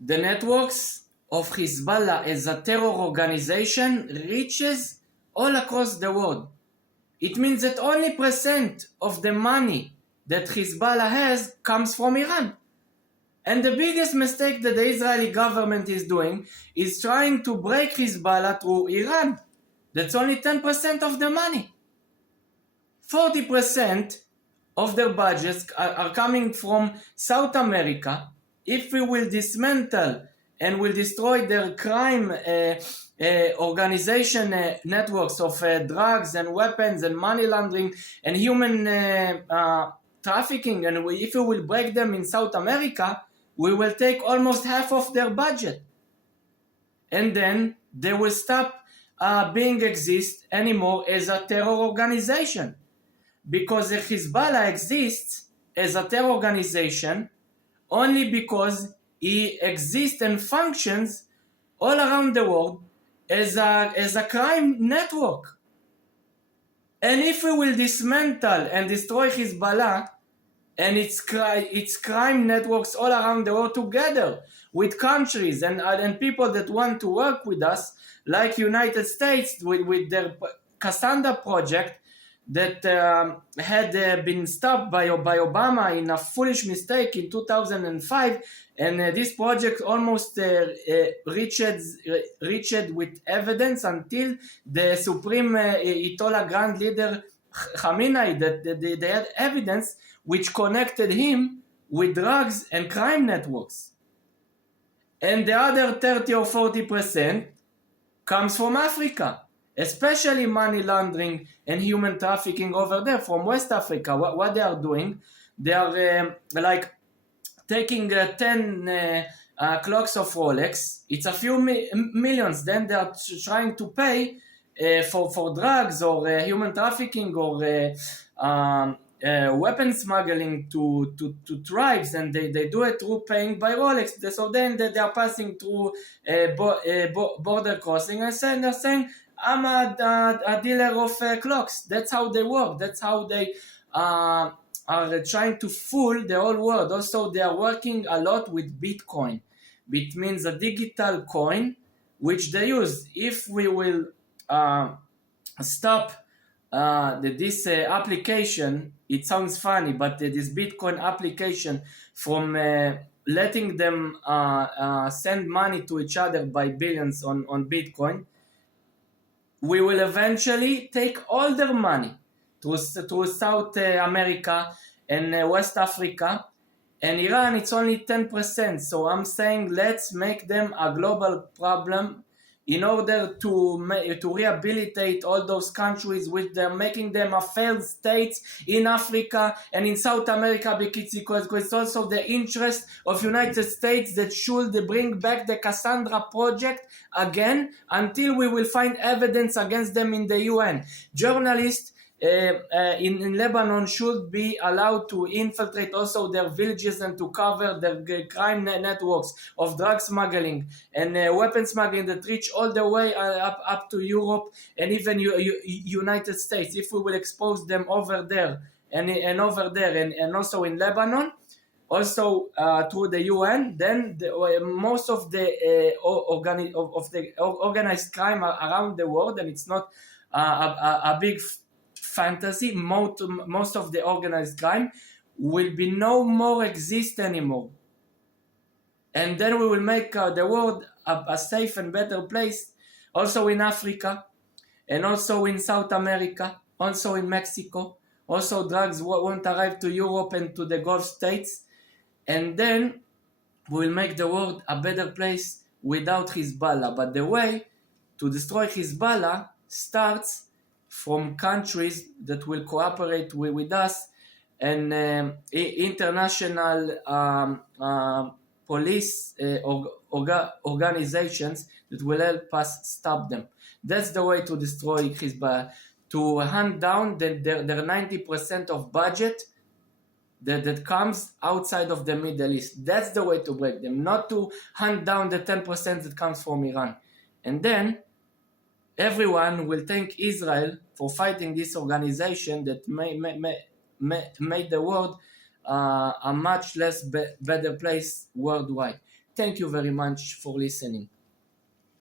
the networks of Hezbollah as a terror organization reaches all across the world. It means that only percent of the money that Hezbollah has comes from Iran. And the biggest mistake that the Israeli government is doing is trying to break Hezbollah through Iran. That's only 10% of the money. 40% of their budgets are coming from South America. If we will dismantle and will destroy their crime organization networks of drugs and weapons and money laundering and human trafficking, and if we will break them in South America, we will take almost half of their budget. And then they will stop being exist anymore as a terror organization. Because Hezbollah exists as a terror organization only because he exists and functions all around the world as a crime network. And if we will dismantle and destroy Hezbollah and its crime networks all around the world together with countries and people that want to work with us, like United States with their Cassandra project, that had been stopped by Obama in a foolish mistake in 2005, and this project almost reached with evidence until the Supreme Ayatollah Grand Leader Khamenei that they had evidence which connected him with drugs and crime networks. And the other 30 or 40% comes from Africa. Especially money laundering and human trafficking over there from West Africa. What they are doing, they are like taking 10 clocks of Rolex. It's a few millions. Then they are trying to pay for drugs or human trafficking or weapon smuggling to tribes, and they do it through paying by Rolex. So then they are passing through border crossing, and they're saying, I'm a dealer of clocks. That's how they work. That's how they are trying to fool the whole world. Also, they are working a lot with Bitcoin. It means a digital coin, which they use. If we will stop this application, it sounds funny, but this Bitcoin application from letting them send money to each other by billions on Bitcoin, we will eventually take all their money to South America and West Africa, and Iran, it's only 10%. So I'm saying let's make them a global problem in order to rehabilitate all those countries which they're making them a failed states in Africa and in South America, because it's also the interest of United States that should bring back the Cassandra project again until we will find evidence against them in the UN. Journalists in Lebanon should be allowed to infiltrate also their villages and to cover their crime networks of drug smuggling and weapon smuggling that reach all the way up to Europe and even United States. If we will expose them over there and over there and also in Lebanon, also through the UN, then most of the organized crime around the world, and it's not a big fantasy, most of the organized crime will be no more exist anymore. And then we will make the world a safe and better place, also in Africa, and also in South America, also in Mexico. Also drugs won't arrive to Europe and to the Gulf states. And then we will make the world a better place without Hezbollah. But the way to destroy Hezbollah starts from countries that will cooperate with us and international police organizations that will help us stop them. That's the way to destroy Hezbollah, to hunt down their 90% of budget that comes outside of the Middle East. That's the way to break them, not to hunt down the 10% that comes from Iran. And then everyone will thank Israel for fighting this organization that made the world a much less better place worldwide. thank you very much for listening.